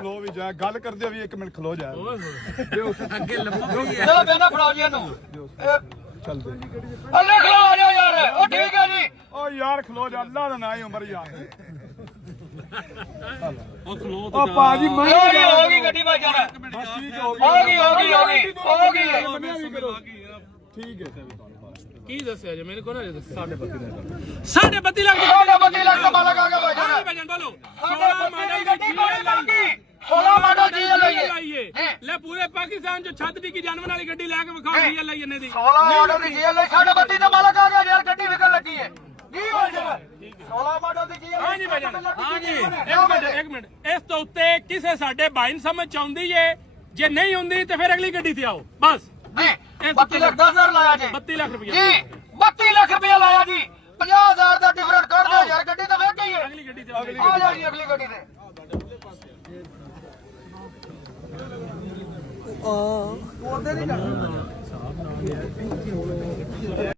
ਖਲੋ ਵੀ ਜਾ ਗੱਲ ਕਰਦੇ ਵੀ 1 ਮਿੰਟ ਖਲੋ ਜਾ ਅੱਗੇ ਲੰਮਾ ਚਲੋ ਬੇਨਾ ਫੜਾਓ ਜੀ ਇਹਨੂੰ ਚੱਲਦੇ ਅੱਲੇ ਖਲੋ ਆ ਜਾ ਯਾਰ ਉਹ ਠੀਕ ਹੈ ਜੀ ਓ ਯਾਰ ਖਲੋ ਜਾ ਅੱਲਾ ਦਾ ਨਾ ਹੀ ਉਮਰ ਯਾਰ ਉਹ ਖਲੋ ਓ ਭਾਜੀ ਮੈਂ ਹੋ ਗਈ ਗੱਡੀ ਬਾਜ ਜਾਣਾ ਬਸ ਠੀਕ ਹੋ ਗਈ ਠੀਕ ਹੈ ਕੀ ਦੱਸਿਆ ਜੇ ਮੇਰੇ ਕੋਲ ਨਾ ਦੱਸਿਆ 32 ਲੱਖ ਸਾਡਾ 32 ਲੱਖ ਦਾ ਮਾਲਕ ਆ ਗਿਆ ਬਾਈ ਹਾਂ ਭਜਨ ਬੋਲੋ 16 ਮਾਡਲ ਦੀ GL 16 ਮਾਡਲ ਜੀ ਲਈਏ ਲਾਈਏ ਲੈ ਪੂਰੇ ਪਾਕਿਸਤਾਨ ਚ ਛੱਤ ਦੀ ਜਾਨਵਰ ਵਾਲੀ ਗੱਡੀ ਲੈ ਕੇ ਵਿਖਾਓ GL ਲਈ ਇਹਨੇ ਦੀ 16 ਮਾਡਲ ਦੀ ਜੀ ਲਈ ਸਾਡਾ 32 ਦਾ ਮਾਲਕ ਆ ਗਿਆ ਯਾਰ ਗੱਡੀ ਵਿਕਣ ਲੱਗੀ ਹੈ ਕੀ ਹੋ ਜਾਣਾ 16 ਮਾਡਲ ਦੀ ਜੀ ਹਾਂ ਜੀ ਭਜਨ ਹਾਂ ਜੀ ਇੱਕ ਮਿੰਟ ਇਸ ਤੋਂ ਉੱਤੇ ਕਿਸੇ ਸਾਡੇ ਭਾਈ ਨੂੰ ਸਮਝ ਆਉਂਦੀ ਏ ਜੇ ਨਹੀਂ ਹੁੰਦੀ ਤੇ ਫਿਰ ਅਗਲੀ ਗੱਡੀ ਤੇ ਆਓ ਬਸ 32 ਲੱਖ 10,000 ਲਾਇਆ ਜੀ 32 ਲੱਖ ਰੁਪਏ ਜੀ 32 ਲੱਖ ਰੁਪਏ ਲਾਇਆ ਜੀ 50,000 ਦਾ ਡਿਫਰੈਂਟ ਕਰ ਦਿਓ ਯਾਰ ਗੱਡੀ ਤਾਂ ਵੇਚ ਗਈ ਹੈ ਅਗਲੀ ਗੱਡੀ ਤੇ ਆ ਜਾ ਜੀ ਅਗਲੀ ਗੱਡੀ ਤੇ ਉਹਦੇ ਨਹੀਂ ਕਰਨਾ